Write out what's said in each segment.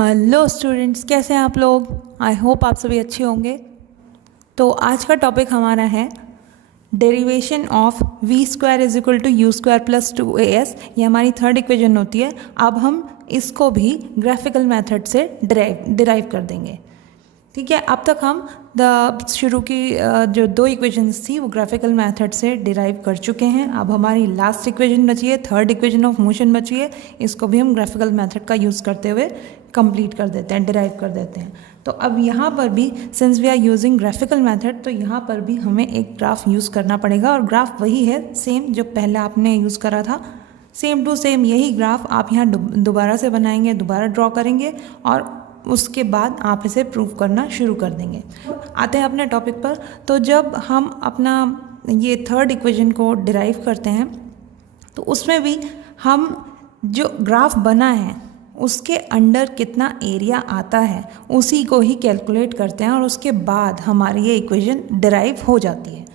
Hello students, कैसे हैं आप लोग। आई होप आप सभी अच्छे होंगे। तो आज का टॉपिक हमारा है derivation of v square is equal to u square plus 2as। ये हमारी थर्ड इक्वेशन होती है। अब हम इसको भी ग्राफिकल मेथड से डिराइव कर देंगे। ठीक है, अब तक हम शुरू की जो दो इक्वेशंस थी वो ग्राफिकल मेथड से डिराइव कर चुके हैं। अब हमारी लास्ट इक्वेशन बची है, थर्ड इक्वेशन ऑफ मोशन बची है। इसको भी हम ग्राफिकल मेथड का यूज़ करते हुए कंप्लीट कर देते हैं, डिराइव कर देते हैं। तो अब यहाँ पर भी since we are using graphical method, तो यहाँ पर भी हमें एक ग्राफ यूज़ करना पड़ेगा। और ग्राफ वही है सेम जो पहले आपने यूज़ करा था, सेम टू सेम यही ग्राफ आप यहाँ दोबारा से बनाएंगे, दोबारा ड्रॉ करेंगे और उसके बाद आप इसे प्रूव करना शुरू कर देंगे। आते हैं अपने टॉपिक पर। तो जब हम अपना ये थर्ड इक्वेशन को डिराइव करते हैं तो उसमें भी हम जो ग्राफ बना है उसके अंडर कितना एरिया आता है उसी को ही कैलकुलेट करते हैं और उसके बाद हमारी ये इक्वेशन डिराइव हो जाती है।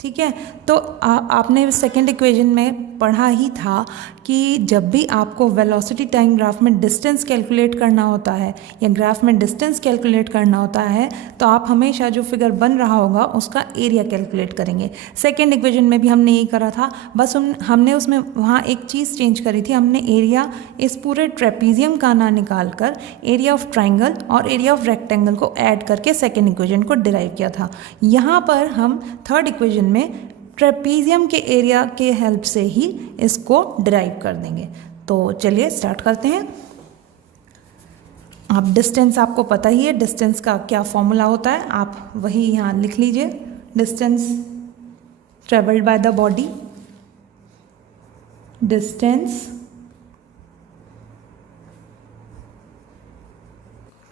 ठीक है, तो आपने सेकेंड इक्वेशन में पढ़ा ही था कि जब भी आपको वेलोसिटी टाइम ग्राफ में डिस्टेंस कैलकुलेट करना होता है या ग्राफ में डिस्टेंस कैलकुलेट करना होता है तो आप हमेशा जो फिगर बन रहा होगा उसका एरिया कैलकुलेट करेंगे। सेकेंड इक्वेशन में भी हमने यही करा था, बस हमने उसमें वहाँ एक चीज़ चेंज करी थी। हमने एरिया इस पूरे ट्रेपीजियम का ना निकाल कर एरिया ऑफ ट्राइंगल और एरिया ऑफ रेक्टेंगल को ऐड करके सेकेंड इक्वेशन को डिराइव किया था। यहाँ पर हम थर्ड इक्वेशन में ट्रेपीजियम के एरिया के हेल्प से ही इसको डिराइव कर देंगे। तो चलिए स्टार्ट करते हैं। आप डिस्टेंस आपको पता ही है, डिस्टेंस का क्या फॉर्मूला होता है, आप वही यहाँ लिख लीजिए। Distance travelled by the body, distance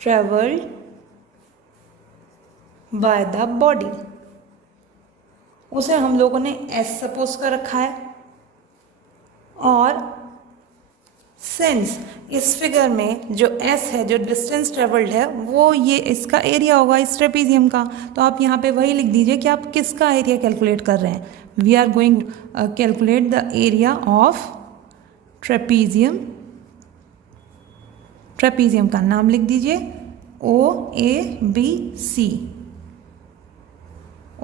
travelled by the body, उसे हम लोगों ने s सपोज कर रखा है। और सिंस इस फिगर में जो s है, जो डिस्टेंस ट्रेवल्ड है, वो ये इसका एरिया होगा इस ट्रेपीजियम का, तो आप यहाँ पे वही लिख दीजिए कि आप किसका एरिया कैलकुलेट कर रहे हैं। We are going calculate the area of trapezium. Trapezium का नाम लिख दीजिए OABC।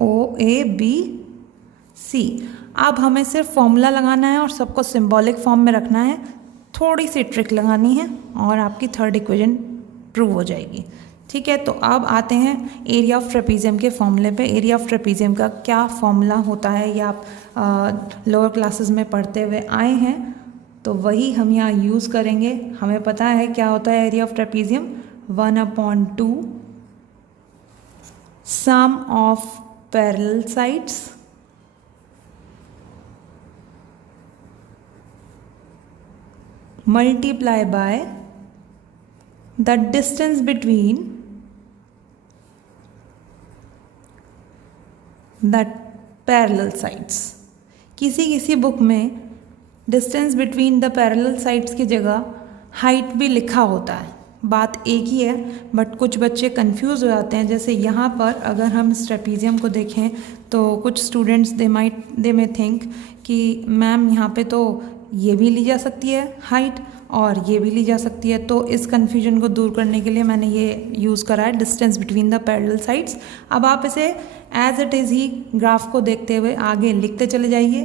OABC। अब हमें सिर्फ फॉर्मूला लगाना है और सबको सिंबॉलिक फॉर्म में रखना है। थोड़ी सी ट्रिक लगानी है और आपकी थर्ड इक्वेशन प्रूव हो जाएगी। ठीक है, तो अब आते हैं एरिया ऑफ ट्रेपीजियम के फॉर्मूले पे। एरिया ऑफ ट्रेपीजियम का क्या फॉर्मूला होता है ये आप लोअर क्लासेस में पढ़ते हुए आए हैं, तो वही हम यहाँ यूज़ करेंगे। हमें पता है क्या होता है area of trapezium, 1/2 sum of parallel sides multiply by the distance between the parallel sides। किसी बुक में distance between the parallel sides की जगह हाइट भी लिखा होता है। बात एक ही है, बट कुछ बच्चे कंफ्यूज हो जाते हैं। जैसे यहाँ पर अगर हम इस ट्रेपीजियम को देखें तो कुछ स्टूडेंट्स दे मे थिंक कि मैम यहाँ पे तो ये भी ली जा सकती है हाइट और ये भी ली जा सकती है। तो इस कन्फ्यूजन को दूर करने के लिए मैंने ये यूज़ करा है distance between the parallel sides. अब आप इसे एज इट इज़ ही ग्राफ को देखते हुए आगे लिखते चले जाइए।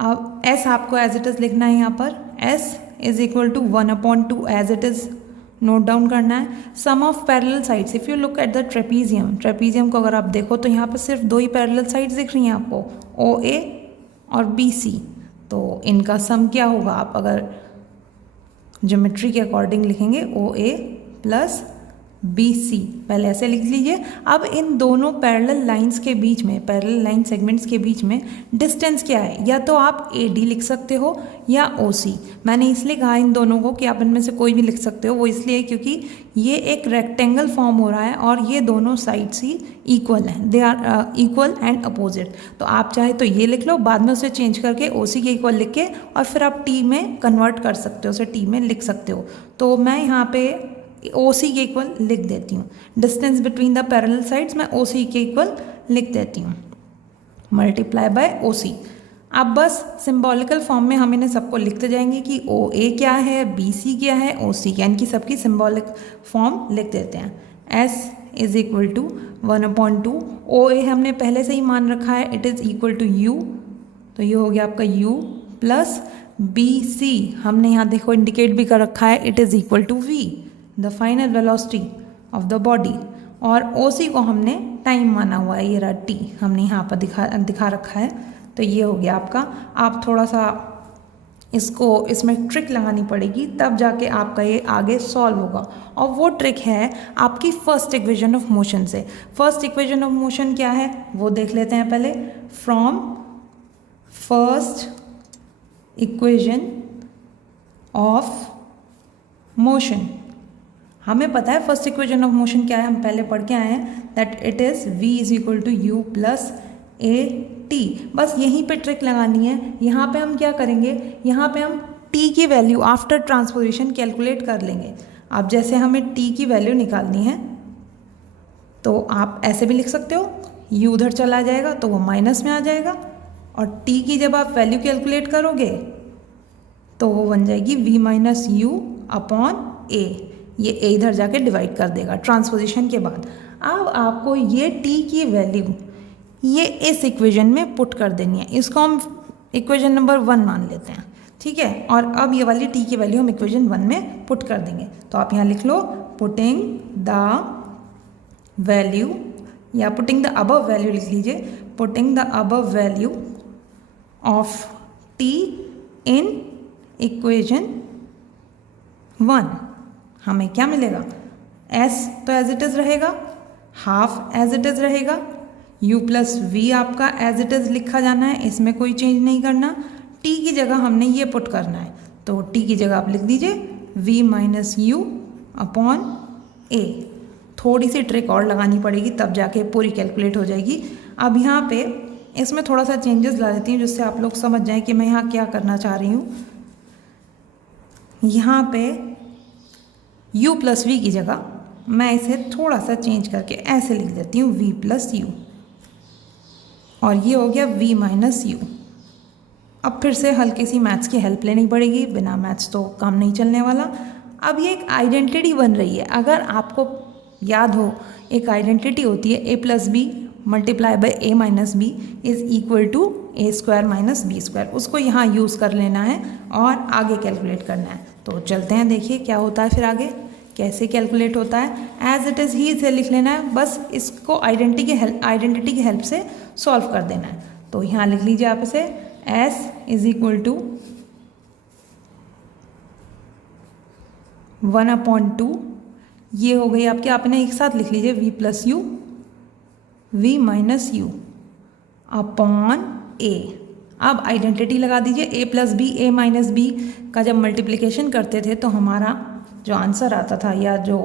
अब s आपको एज इट इज़ लिखना है। यहाँ पर s is equal to 1/2 as it is note down करना है। Sum of parallel sides, if you look at the trapezium को अगर आप देखो तो यहाँ पर सिर्फ दो ही पैरेलल साइड्स दिख रही हैं आपको, OA और BC। तो इनका सम क्या होगा, आप अगर ज्योमेट्री के अकॉर्डिंग लिखेंगे OA प्लस BC, पहले ऐसे लिख लीजिए। अब इन दोनों पैरेलल लाइंस के बीच में, पैरेलल लाइन सेगमेंट्स के बीच में डिस्टेंस क्या है, या तो आप AD लिख सकते हो या OC। मैंने इसलिए कहा इन दोनों को कि आप इनमें से कोई भी लिख सकते हो। वो इसलिए क्योंकि ये एक रेक्टेंगल फॉर्म हो रहा है और ये दोनों साइड्स ही इक्वल हैं, they are equal and opposite. तो आप चाहे तो ये लिख लो, बाद में उसे चेंज करके OC के इक्वल लिख के और फिर आप T में कन्वर्ट कर सकते हो, उसे T में लिख सकते हो। तो मैं यहाँ पे OC के इक्वल लिख देती हूँ। Distance between the parallel sides मैं OC के इक्वल लिख देती हूँ, मल्टीप्लाई बाय OC। अब बस सिंबॉलिकल फॉर्म में हम इन्हें सबको लिखते जाएंगे कि ओ ए क्या है, बी सी क्या है, ओ सी क्या है, इनकी सबकी सिंबॉलिक फॉर्म लिख देते हैं। S is equal to 1/2, O A हमने पहले से ही मान रखा है, it is equal to u, तो ये हो गया आपका u प्लस बी सी हमने यहाँ देखो इंडिकेट भी कर रखा है, it is equal to v, the final velocity of the body, और ओ सी को हमने टाइम माना हुआ है, ये रहा t हमने यहाँ पर दिखा रखा है। तो ये हो गया आपका। आप थोड़ा सा इसमें ट्रिक लगानी पड़ेगी, तब जाके आपका ये आगे सॉल्व होगा, और वो ट्रिक है आपकी फर्स्ट इक्वेशन ऑफ मोशन से। फर्स्ट इक्वेशन ऑफ मोशन क्या है वो देख लेते हैं पहले। From first equation of motion, हमें पता है फर्स्ट इक्वेशन ऑफ मोशन क्या है, हम पहले पढ़ के आए हैं, that it is v is equal to u plus a t. बस यहीं पे ट्रिक लगानी है। यहाँ पे हम क्या करेंगे, यहाँ पे हम t की वैल्यू आफ्टर ट्रांसपोजिशन कैलकुलेट कर लेंगे। अब जैसे हमें t की वैल्यू निकालनी है तो आप ऐसे भी लिख सकते हो, u उधर चला जाएगा तो वो माइनस में आ जाएगा, और t की जब आप वैल्यू कैलकुलेट करोगे तो वो बन जाएगी v minus u upon a। ये a इधर जाके डिवाइड कर देगा ट्रांसपोजिशन के बाद। अब आपको ये t की वैल्यू ये इस इक्वेशन में पुट कर देनी है, इसको हम इक्वेशन नंबर 1 मान लेते हैं, ठीक है। और अब ये वाली t की वैल्यू हम इक्वेशन 1 में पुट कर देंगे। तो आप यहाँ लिख लो पुटिंग द वैल्यू, या पुटिंग द अबव वैल्यू लिख लीजिए, putting the above value of t in equation 1, हमें क्या मिलेगा, s तो एज इट इज़ रहेगा, हाफ एज इट इज़ रहेगा, u प्लस वी आपका एज इट इज़ लिखा जाना है, इसमें कोई चेंज नहीं करना। t की जगह हमने ये पुट करना है, तो t की जगह आप लिख दीजिए v minus u upon a। थोड़ी सी ट्रिक और लगानी पड़ेगी तब जाके पूरी कैलकुलेट हो जाएगी। अब यहाँ पे इसमें थोड़ा सा चेंजेस ला देती हूँ जिससे आप लोग समझ जाएं कि मैं यहाँ क्या करना चाह रही हूँ। यहाँ पे u प्लस वी की जगह मैं इसे थोड़ा सा चेंज करके ऐसे लिख देती हूँ v प्लस यू, और ये हो गया v माइनस यू। अब फिर से हल्की सी मैथ्स की हेल्प लेनी पड़ेगी, बिना मैथ्स तो काम नहीं चलने वाला। अब ये एक आइडेंटिटी बन रही है, अगर आपको याद हो एक आइडेंटिटी होती है a plus b multiply by a minus b is equal to a square minus b square, उसको यहाँ यूज़ कर लेना है और आगे कैलकुलेट करना है। तो चलते हैं, देखिए क्या होता है फिर आगे, कैसे कैलकुलेट होता है। एज इट इज़ ही इसे लिख लेना है, बस इसको आइडेंटिटी की हेल्प से सॉल्व कर देना है। तो यहाँ लिख लीजिए आप इसे s इज इक्वल टू 1/2, ये हो गई आपके, आपने एक साथ लिख लीजिए v plus u, v minus u upon a। अब आइडेंटिटी लगा दीजिए, a plus b a minus b का जब मल्टीप्लिकेशन करते थे तो हमारा जो आंसर आता था या जो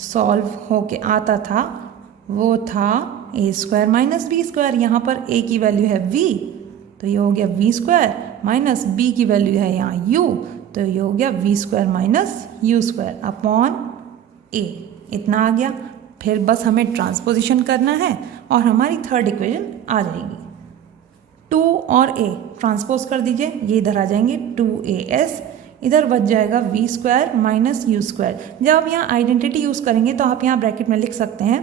सॉल्व होके आता था वो था a square minus b square. यहाँ पर a की वैल्यू है v, तो ये हो गया v स्क्वायर, माइनस b की वैल्यू है यहाँ u, तो ये हो गया v square minus u square upon a। इतना आ गया। फिर बस हमें ट्रांसपोजिशन करना है और हमारी थर्ड इक्वेशन आ जाएगी। 2 और a ट्रांसपोज कर दीजिए, ये इधर आ जाएंगे 2as, इधर बच जाएगा v square minus u square. जब आप यहाँ आइडेंटिटी यूज़ करेंगे तो आप यहाँ ब्रैकेट में लिख सकते हैं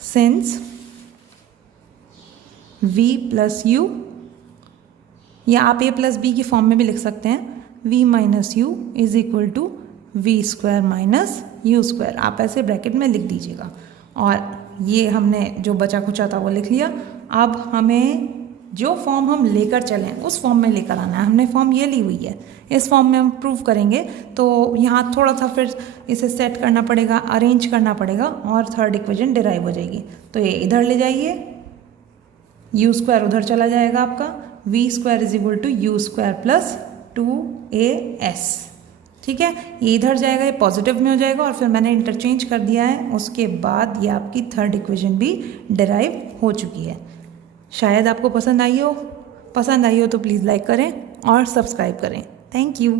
सिंस v प्लस यू, या आप a प्लस बी की फॉर्म में भी लिख सकते हैं v minus u is equal to v square minus u square, आप ऐसे ब्रैकेट में लिख दीजिएगा। और ये हमने जो बचा खुचा था वो लिख लिया। अब हमें जो फॉर्म हम लेकर चलें उस फॉर्म में लेकर आना है। हमने फॉर्म ये ली हुई है, इस फॉर्म में हम प्रूव करेंगे, तो यहाँ थोड़ा सा फिर इसे सेट करना पड़ेगा, अरेंज करना पड़ेगा, और थर्ड इक्वेशन डिराइव हो जाएगी। तो ये इधर ले जाइए, यू स्क्वायर उधर चला जाएगा आपका, v square is equal to u square plus 2as, ठीक है। ये इधर जाएगा, ये पॉजिटिव में हो जाएगा, और फिर मैंने इंटरचेंज कर दिया है। उसके बाद ये आपकी थर्ड इक्वेशन भी डिराइव हो चुकी है। शायद आपको पसंद आई हो तो प्लीज़ लाइक करें और सब्सक्राइब करें। Thank you.